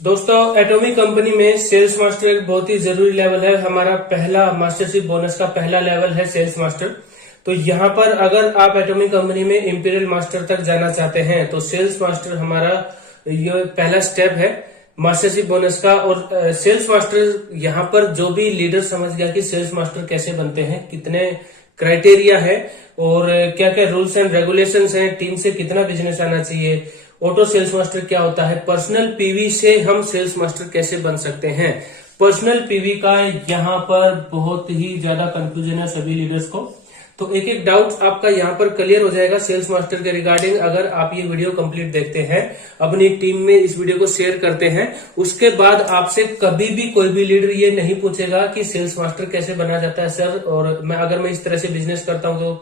दोस्तों, atomic company में sales master एक बहुत ही जरूरी लेवल है। हमारा पहला मास्टरशिप बोनस का पहला लेवल है सेल्स मास्टर। तो यहाँ पर अगर आप एटॉमिक कंपनी में इंपीरियल मास्टर तक जाना चाहते हैं तो सेल्स मास्टर हमारा ये पहला स्टेप है मास्टरशिप बोनस का। और सेल्स मास्टर यहाँ पर जो भी लीडर समझ गया कि सेल्स मास्टर कैसे बनते हैं, कितने क्राइटेरिया है और क्या क्या रूल्स एंड रेगुलेशंस हैं, टीम से कितना बिजनेस आना चाहिए, ऑटो सेल्स मास्टर क्या होता है, पर्सनल पीवी से हम सेल्स मास्टर कैसे बन सकते हैं। पर्सनल पीवी का यहाँ पर बहुत ही ज्यादा कंफ्यूजन है सभी लीडर्स को। तो एक एक डाउट आपका यहाँ पर क्लियर हो जाएगा सेल्स मास्टर के रिगार्डिंग अगर आप ये वीडियो कंप्लीट देखते हैं, अपनी टीम में इस वीडियो को शेयर करते हैं। उसके बाद आपसे कभी भी कोई भी लीडर ये नहीं पूछेगा कि सेल्स मास्टर कैसे बना जाता है सर, और मैं इस तरह से बिजनेस करता हूं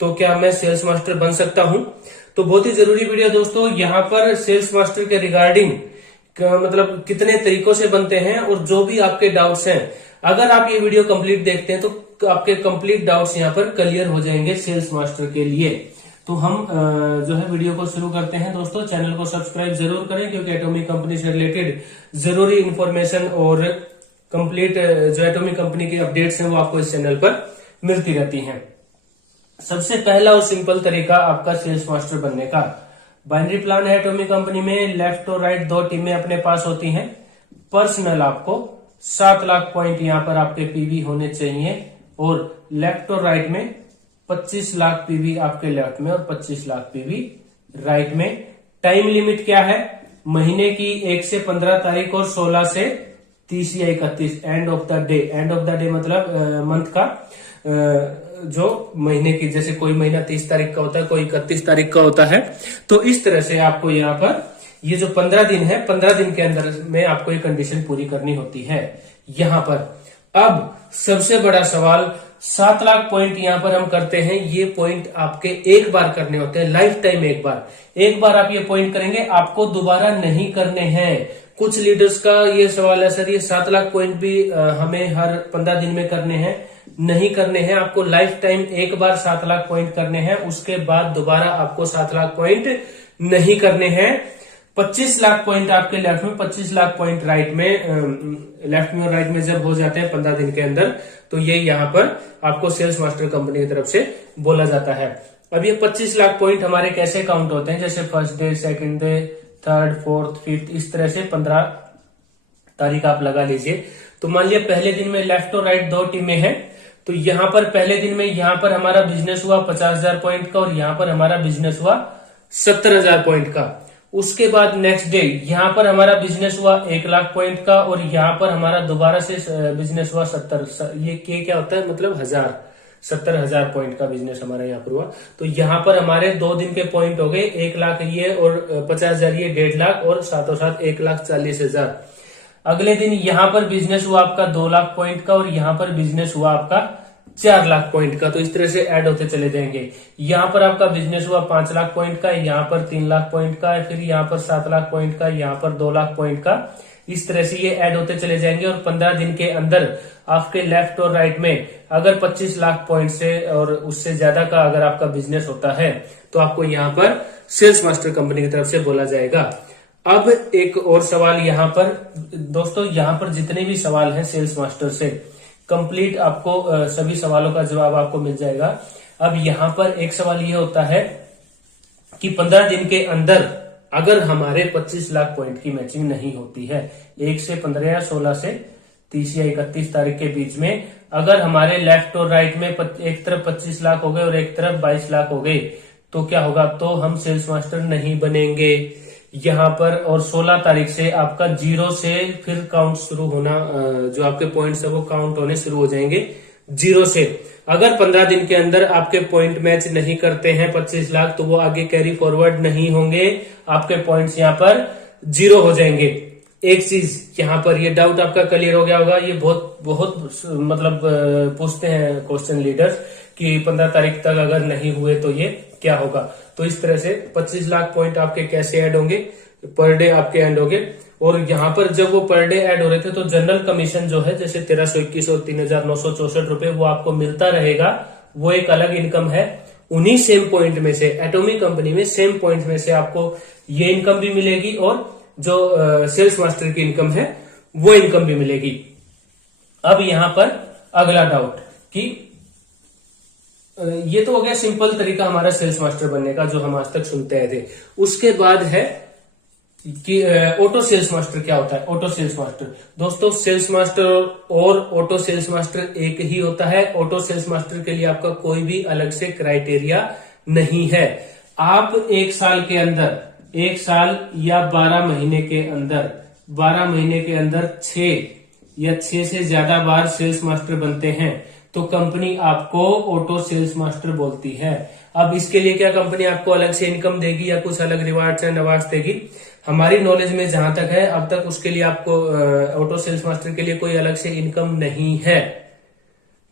तो क्या मैं सेल्स मास्टर बन सकता हूं। तो बहुत ही जरूरी वीडियो दोस्तों, यहाँ पर सेल्स मास्टर के रिगार्डिंग मतलब कितने तरीकों से बनते हैं और जो भी आपके डाउट्स हैं, अगर आप ये वीडियो कंप्लीट देखते हैं तो आपके कंप्लीट डाउट्स यहाँ पर क्लियर हो जाएंगे सेल्स मास्टर के लिए। तो हम जो है वीडियो को शुरू करते हैं दोस्तों। चैनल को सब्सक्राइब जरूर करें क्योंकि एटॉमिक कंपनी से रिलेटेड जरूरी इंफॉर्मेशन और कंप्लीट जो एटॉमिक कंपनी की अपडेट्स हैं वो आपको इस चैनल पर मिलती रहती हैं। सबसे पहला और सिंपल तरीका आपका सेल्स मास्टर बनने का, बाइनरी प्लान है एटॉमिक कंपनी में। लेफ्ट और राइट दो टीमें अपने पास होती हैं। पर्सनल आपको 7 लाख पॉइंट यहाँ पर आपके पीवी होने चाहिए और लेफ्ट और राइट में 25 लाख पीवी आपके लेफ्ट में और 25 लाख पीवी राइट में। टाइम लिमिट क्या है? महीने की 1 से 15 तारीख और 16 से 30 या 31 end of the day. End of the day मतलब मंथ का जो महीने की, जैसे कोई महीना 30 तारीख का होता है, कोई 31 तारीख का होता है। तो इस तरह से आपको यहाँ पर ये जो 15 दिन है, 15 दिन के अंदर में आपको ये कंडीशन पूरी करनी होती है। यहाँ पर अब सबसे बड़ा सवाल, 7 लाख पॉइंट यहाँ पर हम करते हैं। ये पॉइंट आपके एक बार करने होते हैं, लाइफ टाइम एक बार आप ये पॉइंट करेंगे, आपको दोबारा नहीं करने हैं। कुछ लीडर्स का ये सवाल है सर ये 7 लाख पॉइंट भी हमें हर 15 दिन में करने हैं। नहीं करने हैं, आपको लाइफ टाइम एक बार 7 लाख पॉइंट करने हैं, उसके बाद दोबारा आपको 7 लाख पॉइंट नहीं करने हैं। 25 लाख पॉइंट आपके लेफ्ट में, 25 लाख पॉइंट राइट में, लेफ्ट में और राइट में जब हो जाते हैं 15 दिन के अंदर, तो ये यहाँ पर आपको सेल्स मास्टर कंपनी की तरफ से बोला जाता है। अब ये 25 लाख पॉइंट हमारे कैसे काउंट होते हैं, जैसे first day, second day, third, fourth, fifth, इस तरह से 15 तारीख आप लगा लीजिए। तो मान लिया पहले दिन में लेफ्ट और राइट दो टीमें हैं, तो यहाँ पर पहले दिन में यहाँ पर हमारा बिजनेस हुआ 50,000 पॉइंट का और यहाँ पर हमारा बिजनेस हुआ 70,000 पॉइंट का। उसके बाद नेक्स्ट डे यहाँ पर हमारा बिजनेस हुआ 1 लाख पॉइंट का और यहाँ पर हमारा दोबारा से बिजनेस हुआ 70, ये क्या होता है मतलब 70,000 पॉइंट का बिजनेस हमारा यहाँ पर हुआ। तो यहाँ पर हमारे 2 दिन के पॉइंट हो गए, 1 लाख ये और 50,000 ये, 1.5 लाख और साथों साथ 1,40,000। अगले दिन यहाँ पर बिजनेस हुआ आपका 2 लाख पॉइंट का और यहाँ पर बिजनेस हुआ आपका 4 लाख पॉइंट का। तो इस तरह से ऐड होते चले जाएंगे। यहाँ पर आपका बिजनेस हुआ 5 लाख पॉइंट का, यहाँ पर 3 लाख पॉइंट का, फिर यहाँ पर 7 लाख पॉइंट का, यहाँ पर 2 लाख पॉइंट का। इस तरह से ये ऐड होते चले जाएंगे और 15 दिन के अंदर आपके लेफ्ट और राइट में अगर 25 लाख पॉइंट से और उससे ज्यादा का अगर आपका बिजनेस होता है तो आपको यहाँ पर सेल्स मास्टर कंपनी की तरफ से बोला जाएगा। अब एक और सवाल यहाँ पर दोस्तों, यहाँ पर जितने भी सवाल हैं सेल्स मास्टर से कंप्लीट आपको सभी सवालों का जवाब आपको मिल जाएगा। अब यहाँ पर एक सवाल ये होता है कि 15 दिन के अंदर अगर हमारे 25 लाख पॉइंट की मैचिंग नहीं होती है, 1 से 15 या 16 से 30 या 31 तारीख के बीच में, अगर हमारे लेफ्ट और राइट में एक तरफ 25 लाख हो गए और एक तरफ 22 लाख हो गए, तो क्या होगा? तो हम सेल्स मास्टर नहीं बनेंगे यहाँ पर। और 16 तारीख से आपका 0 से फिर काउंट शुरू होना, जो आपके पॉइंट्स है वो काउंट होने शुरू हो जाएंगे 0 से। अगर 15 दिन के अंदर आपके पॉइंट मैच नहीं करते हैं 25 लाख, तो वो आगे कैरी फॉरवर्ड नहीं होंगे, आपके पॉइंट्स यहाँ पर 0 हो जाएंगे। एक चीज यहाँ पर ये डाउट आपका क्लियर हो गया होगा, ये बहुत मतलब पूछते हैं क्वेश्चन लीडर्स कि 15 तारीख तक अगर नहीं हुए तो ये क्या होगा। तो इस तरह से 25 लाख पॉइंट आपके कैसे ऐड होंगे, पर डे आपके ऐड होंगे। और यहाँ पर जब वो पर डे ऐड हो रहे थे तो जनरल कमीशन जो है जैसे 1321 और 3,964 रुपए वो आपको मिलता रहेगा, वो एक अलग इनकम है। उन्हीं सेम पॉइंट में से, एटॉमिक कंपनी में सेम पॉइंट में से आपको ये इनकम भी मिलेगी और जो सेल्स मास्टर की इनकम है वो इनकम भी मिलेगी। अब यहां पर अगला डाउट कि ये तो हो गया सिंपल तरीका हमारा सेल्स मास्टर बनने का जो हम आज तक सुनते आए थे। उसके बाद है कि ऑटो सेल्स मास्टर क्या होता है। ऑटो सेल्स मास्टर दोस्तों, सेल्स मास्टर और ऑटो सेल्स मास्टर एक ही होता है। ऑटो सेल्स मास्टर के लिए आपका कोई भी अलग से क्राइटेरिया नहीं है। आप एक साल के अंदर, एक साल या 12 महीने के अंदर, 12 महीने के अंदर 6 या 6 से ज्यादा बार सेल्स मास्टर बनते हैं तो कंपनी आपको ऑटो सेल्स मास्टर बोलती है। अब इसके लिए क्या कंपनी आपको अलग से इनकम देगी या कुछ अलग रिवार्ड्स एंड अवार्ड्स देगी? हमारी नॉलेज में जहां तक है अब तक उसके लिए आपको ऑटो सेल्स मास्टर के लिए कोई अलग से इनकम नहीं है।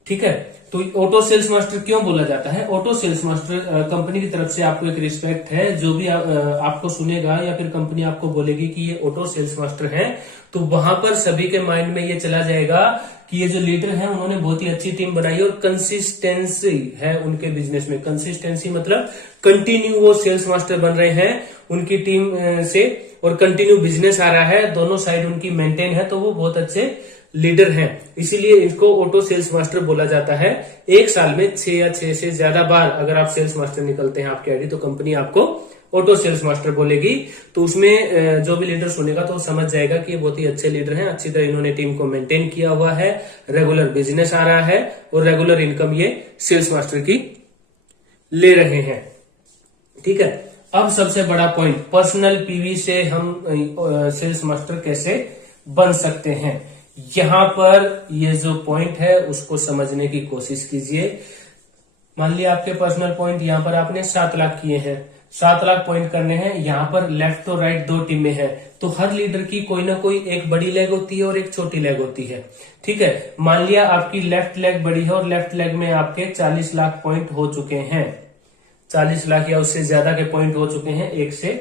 ठीक है, तो ऑटो सेल्स मास्टर क्यों बोला जाता है? ऑटो सेल्स मास्टर कंपनी की तरफ से आपको एक रिस्पेक्ट है। जो भी आपको सुनेगा या फिर कंपनी आपको बोलेगी कि ये ऑटो सेल्स मास्टर है, तो वहां पर सभी के माइंड में ये चला जाएगा कि ये जो लीडर है उन्होंने बहुत ही अच्छी टीम बनाई है और कंसिस्टेंसी है उनके बिजनेस में। कंसिस्टेंसी मतलब कंटिन्यू वो सेल्स मास्टर बन रहे हैं उनकी टीम से और कंटिन्यू बिजनेस आ रहा है, दोनों साइड उनकी मेंटेन है, तो वो बहुत अच्छे लीडर हैं। इसीलिए इसको ऑटो सेल्स मास्टर बोला जाता है। एक साल में 6 या 6 से ज्यादा बार अगर आप सेल्स मास्टर निकलते हैं आपके आईडी, तो कंपनी आपको ऑटो सेल्स मास्टर बोलेगी। तो उसमें जो भी लीडर सुनेगा तो समझ जाएगा कि ये बहुत ही अच्छे लीडर हैं, अच्छी तरह इन्होंने टीम को मेंटेन किया हुआ है, रेगुलर बिजनेस आ रहा है और रेगुलर इनकम ये सेल्स मास्टर की ले रहे हैं। ठीक है, अब सबसे बड़ा पॉइंट, पर्सनल पीवी से हम सेल्स मास्टर कैसे बन सकते हैं। यहां पर ये जो पॉइंट है उसको समझने की कोशिश कीजिए। मान लिया आपके पर्सनल पॉइंट यहां पर आपने 7 लाख किए हैं, 7 लाख पॉइंट करने हैं। यहां पर लेफ्ट और राइट 2 टीमें हैं, तो हर लीडर की कोई ना कोई एक बड़ी लेग होती है और एक छोटी लेग होती है। ठीक है, मान लिया आपकी लेफ्ट लेग बड़ी है और लेफ्ट लेग में आपके 40 लाख पॉइंट हो चुके हैं, 40 लाख या उससे ज्यादा के पॉइंट हो चुके हैं 1 से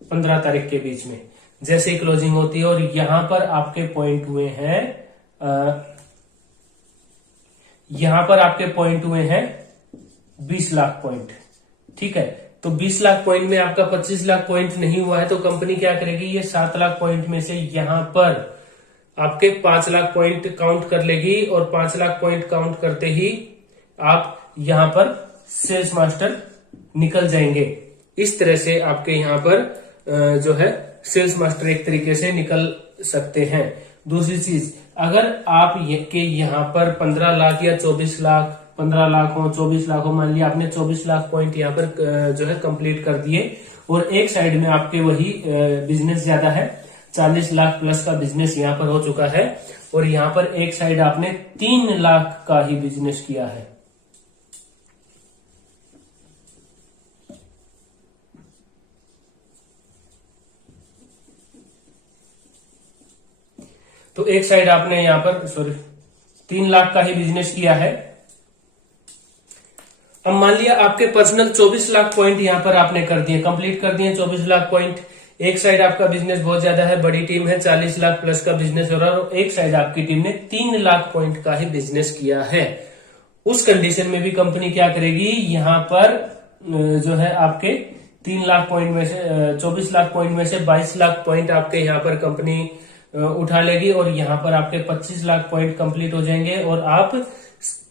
15 तारीख के बीच में जैसे ही क्लोजिंग होती है। और यहां पर आपके पॉइंट हुए हैं, यहां पर आपके पॉइंट हुए हैं 20 लाख पॉइंट। ठीक है, तो 20 लाख पॉइंट में आपका 25 लाख पॉइंट नहीं हुआ है, तो कंपनी क्या करेगी, ये 7 लाख पॉइंट में से यहां पर आपके 5 लाख पॉइंट काउंट कर लेगी और 5 लाख पॉइंट काउंट करते ही आप यहां पर सेल्स मास्टर निकल जाएंगे। इस तरह से आपके यहां पर जो है सेल्स मास्टर एक तरीके से निकल सकते हैं। दूसरी चीज, अगर आप के यहाँ पर 15 लाख या 24 लाख, 15 लाख हो, 24 लाख हो, मान लिया आपने 24 लाख पॉइंट यहाँ पर जो है कंप्लीट कर दिए और एक साइड में आपके वही बिजनेस ज्यादा है, 40 लाख प्लस का बिजनेस यहाँ पर हो चुका है और यहाँ पर एक साइड आपने 3 लाख का ही बिजनेस किया है। तो एक साइड आपने यहां पर 3 लाख का ही बिजनेस किया है। अब मान लिया आपके पर्सनल 24 लाख पॉइंट यहां पर आपने कर दिए, कंप्लीट कर दिए 24 लाख पॉइंट। एक साइड आपका बिजनेस बहुत ज्यादा है, बड़ी टीम है, 40 लाख प्लस का बिजनेस हो रहा है और एक साइड आपकी टीम ने 3 लाख पॉइंट का ही बिजनेस किया है। उस कंडीशन में भी कंपनी क्या करेगी, यहां पर जो है आपके 3 लाख पॉइंट में से 24 लाख पॉइंट में से 22 लाख पॉइंट आपके यहां पर कंपनी उठा लेगी और यहां पर आपके 25 लाख पॉइंट कंप्लीट हो जाएंगे और आप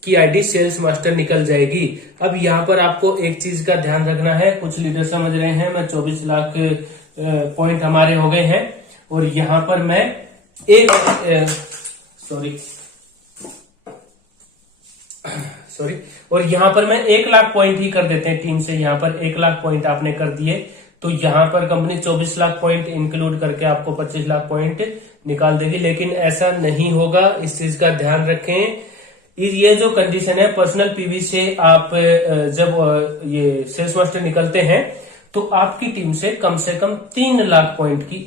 की आईडी सेल्स मास्टर निकल जाएगी। अब यहां पर आपको एक चीज का ध्यान रखना है, कुछ लीडर समझ रहे हैं मैं 24 लाख पॉइंट हमारे हो गए हैं और यहां पर मैं एक और यहां पर मैं 1 लाख पॉइंट ही कर देते हैं टीम से। यहां पर 1 लाख पॉइंट आपने कर दिए तो यहां पर कंपनी 24 लाख पॉइंट इंक्लूड करके आपको 25 लाख पॉइंट निकाल देगी, लेकिन ऐसा नहीं होगा, इस चीज का ध्यान रखें। ये जो कंडीशन है पर्सनल पीवी से आप जब ये सेल्स मास्टर निकलते हैं तो आपकी टीम से कम 3 लाख पॉइंट की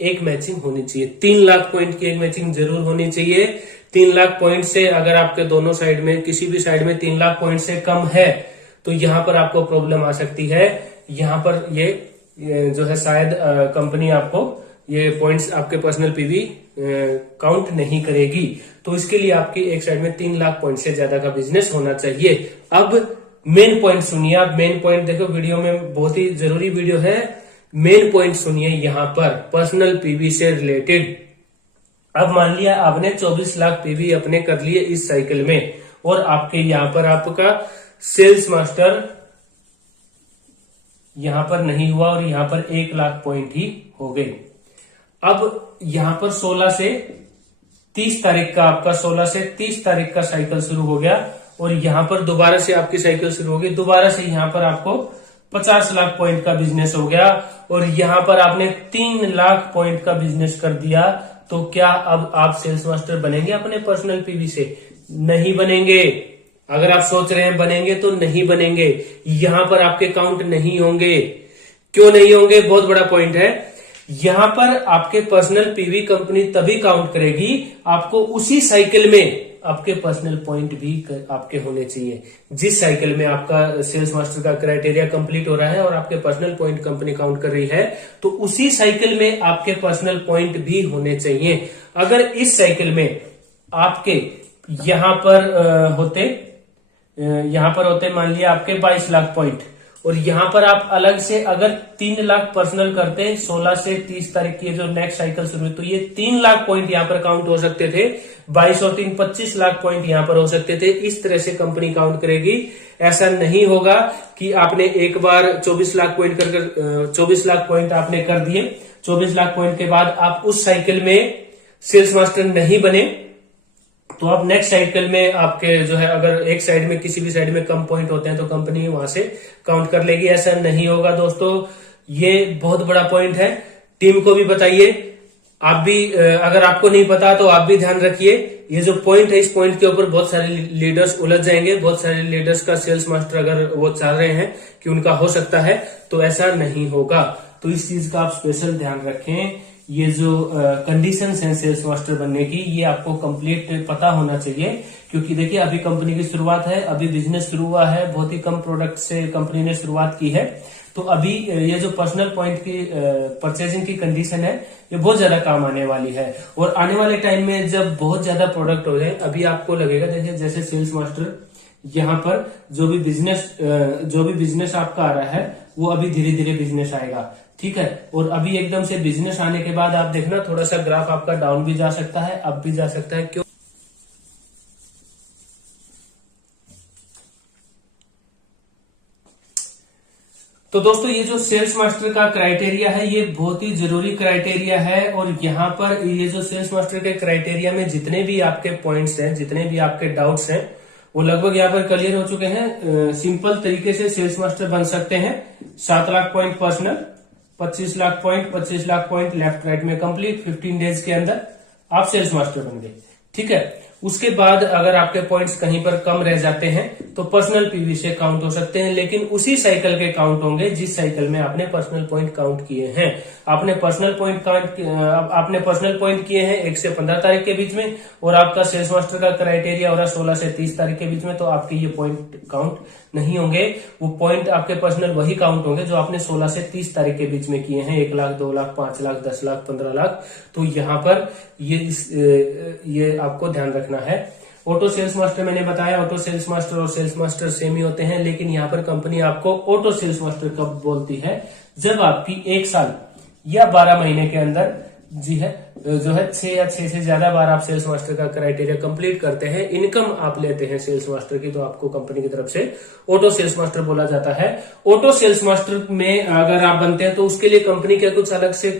एक मैचिंग होनी चाहिए। 3 लाख पॉइंट की एक मैचिंग जरूर होनी चाहिए। 3 लाख पॉइंट से अगर आपके दोनों साइड में किसी भी साइड में 3 लाख पॉइंट से कम है तो यहां पर आपको प्रॉब्लम आ सकती है। यहां पर ये जो है शायद कंपनी आपको ये पॉइंट्स आपके पर्सनल पीवी काउंट नहीं करेगी। तो इसके लिए आपकी एक साइड में 3 लाख पॉइंट से ज्यादा का बिजनेस होना चाहिए। अब मेन पॉइंट सुनिए आप, मेन पॉइंट देखो, वीडियो में बहुत ही जरूरी वीडियो है, मेन पॉइंट सुनिए यहाँ पर पर्सनल पीवी से रिलेटेड। अब मान लिया आपने 24 लाख पीवी अपने कर लिए इस साइकिल में, और आपके यहाँ पर आपका सेल्स मास्टर यहां पर नहीं हुआ और यहां पर 1 लाख पॉइंट ही हो गए। अब यहां पर 16 से 30 तारीख का आपका 16 से 30 तारीख का साइकिल शुरू हो गया, और यहां पर दोबारा से आपकी साइकिल शुरू हो गई। दोबारा से यहां पर आपको 50 लाख पॉइंट का बिजनेस हो गया, और यहां पर आपने 3 लाख पॉइंट का बिजनेस कर दिया। तो क्या अब आप सेल्स मास्टर बनेंगे अपने पर्सनल पीवी से? नहीं बनेंगे। अगर आप सोच रहे हैं बनेंगे तो नहीं बनेंगे, यहां पर आपके काउंट नहीं होंगे। क्यों नहीं होंगे? बहुत बड़ा पॉइंट है। यहां पर आपके पर्सनल पीवी कंपनी तभी काउंट करेगी, आपको उसी साइकिल में आपके पर्सनल पॉइंट भी आपके होने चाहिए। जिस साइकिल में आपका सेल्स मास्टर का क्राइटेरिया कंप्लीट हो रहा है और आपके पर्सनल पॉइंट कंपनी काउंट कर रही है, तो उसी साइकिल में आपके पर्सनल पॉइंट भी होने चाहिए। अगर इस साइकिल में आपके यहां पर होते मान लिया आपके 22 लाख पॉइंट, और यहां पर आप अलग से अगर 3 लाख पर्सनल करते हैं 16 से 30 तारीख की जो नेक्स्ट साइकिल शुरू हुई, तो ये 3 लाख पॉइंट यहां पर काउंट हो सकते थे। 22 और 3 25 लाख पॉइंट यहां पर हो सकते थे। इस तरह से कंपनी काउंट करेगी। ऐसा नहीं होगा कि आपने एक बार 24 लाख पॉइंट 24 लाख पॉइंट आपने कर दिए, 24 लाख पॉइंट के बाद आप उस साइकिल में सेल्स मास्टर नहीं बने, तो आप नेक्स्ट साइकिल में आपके जो है अगर एक साइड में किसी भी साइड में कम पॉइंट होते हैं तो कंपनी वहां से काउंट कर लेगी। ऐसा नहीं होगा दोस्तों, ये बहुत बड़ा पॉइंट है। टीम को भी बताइए, आप भी अगर आपको नहीं पता तो आप भी ध्यान रखिए। ये जो पॉइंट है, इस पॉइंट के ऊपर बहुत सारे लीडर्स उलझ जाएंगे। बहुत सारे लीडर्स का सेल्स मास्टर अगर वो चाह रहे हैं कि उनका हो सकता है, तो ऐसा नहीं होगा। तो इस चीज का आप स्पेशल ध्यान रखें। ये जो कंडीशंस हैं सेल्स मास्टर बनने की, ये आपको कंप्लीट पता होना चाहिए। क्योंकि देखिए अभी कंपनी की शुरुआत है, अभी बिजनेस शुरू हुआ है, बहुत ही कम प्रोडक्ट से कंपनी ने शुरुआत की है। तो अभी ये जो पर्सनल पॉइंट की परचेजिंग की कंडीशन है, ये बहुत ज्यादा काम आने वाली है। और आने वाले टाइम में जब बहुत ज्यादा प्रोडक्ट हो जाए, अभी आपको लगेगा देखिए जैसे सेल्स मास्टर यहाँ पर जो भी बिजनेस आपका आ रहा है, वो अभी धीरे धीरे बिजनेस आएगा, ठीक है। और अभी एकदम से बिजनेस आने के बाद आप देखना थोड़ा सा ग्राफ आपका डाउन भी जा सकता है, अप भी जा सकता है। क्यों? तो दोस्तों ये जो सेल्स मास्टर का क्राइटेरिया है, ये बहुत ही जरूरी क्राइटेरिया है। और यहाँ पर ये जो सेल्स मास्टर के क्राइटेरिया में जितने भी आपके पॉइंट्स हैं, जितने भी आपके डाउट्स हैं, वो लगभग यहाँ पर क्लियर हो चुके हैं। सिंपल तरीके से सेल्स मास्टर बन सकते हैं। 7 lakh point personal, 25 lakh point left right में कंप्लीट, 15 डेज के अंदर आप सेल्स मास्टर बन गए, ठीक है। उसके बाद अगर आपके पॉइंट्स कहीं पर कम रह जाते हैं तो पर्सनल पीवी से काउंट हो सकते हैं, लेकिन उसी साइकिल के काउंट होंगे जिस साइकिल में आपने पर्सनल पॉइंट काउंट किए हैं। आपने पर्सनल पॉइंट किए हैं 1 से 15 तारीख के बीच में, और आपका सेल्स मास्टर का क्राइटेरिया हो रहा है 16 से 30 तारीख के बीच में, तो आपके ये पॉइंट काउंट नहीं होंगे। वो पॉइंट आपके पर्सनल वही काउंट होंगे जो आपने 16 से 30 तारीख के बीच में किए हैं। 1 लाख, 2 लाख, 5 लाख, 10 लाख, 15 लाख। तो यहाँ पर ये आपको ध्यान रखना है। ऑटो सेल्स मास्टर मैंने बताया, ऑटो सेल्स मास्टर और सेल्स मास्टर सेम ही होते हैं, लेकिन यहाँ पर कंपनी आपको ऑटो सेल्स मास्टर कब बोलती है? जब आपकी 1 साल या 12 महीने के अंदर जो है 6 या 6 से ज्यादा बार आप सेल्स मास्टर का क्राइटेरिया कंप्लीट करते हैं, इनकम आप लेते हैं सेल्स मास्टर की, तो आपको कंपनी की तरफ से ऑटो सेल्स मास्टर बोला जाता है। ऑटो सेल्स मास्टर में अगर आप बनते हैं तो उसके लिए कंपनी क्या कुछ अलग से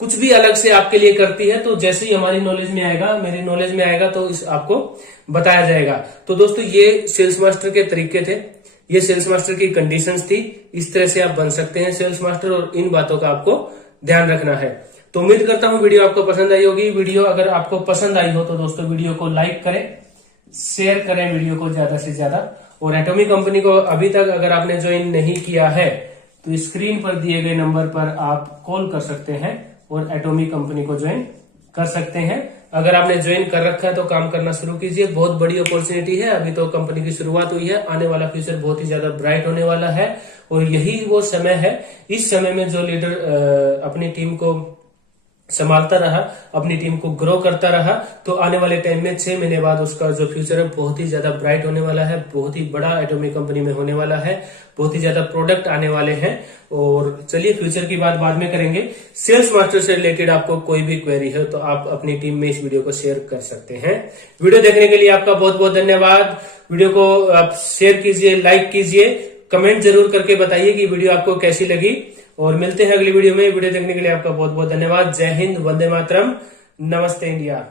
कुछ भी अलग से आपके लिए करती है। तो जैसे ही हमारी नॉलेज में आएगा, मेरी नॉलेज में आएगा, तो इस आपको बताया जाएगा। तो दोस्तों ये सेल्स मास्टर के तरीके थे, ये सेल्स मास्टर की कंडीशंस थी। इस तरह से आप बन सकते हैं सेल्स मास्टर, और इन बातों का आपको ध्यान रखना है। तो उम्मीद करता हूं वीडियो आपको पसंद आई होगी। वीडियो अगर आपको पसंद आई हो तो दोस्तों वीडियो को लाइक करें, शेयर करें वीडियो को ज्यादा से ज्यादा। और एटॉमिक कंपनी को अभी तक अगर आपने ज्वाइन नहीं किया है तो स्क्रीन पर दिए गए नंबर पर आप कॉल कर सकते हैं और एटॉमिक कंपनी को ज्वाइन कर सकते हैं। अगर आपने ज्वाइन कर रखा है तो काम करना शुरू कीजिए। बहुत बड़ी अपॉर्चुनिटी है, अभी तो कंपनी की शुरुआत हुई है, आने वाला फ्यूचर बहुत ही ज्यादा ब्राइट होने वाला है। और यही वो समय है, इस समय में जो लीडर अपनी टीम को संभालता रहा, अपनी टीम को ग्रो करता रहा, तो आने वाले टाइम में 6 महीने बाद उसका जो फ्यूचर है बहुत ही ज्यादा ब्राइट होने वाला है, बहुत ही बड़ा एटॉमिक कंपनी में होने वाला है, बहुत ही ज्यादा प्रोडक्ट आने वाले हैं। और चलिए फ्यूचर की बात बाद में करेंगे। सेल्स मास्टर से रिलेटेड आपको कोई भी क्वेरी है तो आप अपनी टीम में इस वीडियो को शेयर कर सकते हैं। वीडियो देखने के लिए आपका बहुत बहुत धन्यवाद। वीडियो को आप शेयर कीजिए, लाइक कीजिए, कमेंट जरूर करके बताइए कि वीडियो आपको कैसी लगी, और मिलते हैं अगली वीडियो में। वीडियो देखने के लिए आपका बहुत बहुत धन्यवाद। जय हिंद, वंदे मातरम, नमस्ते इंडिया।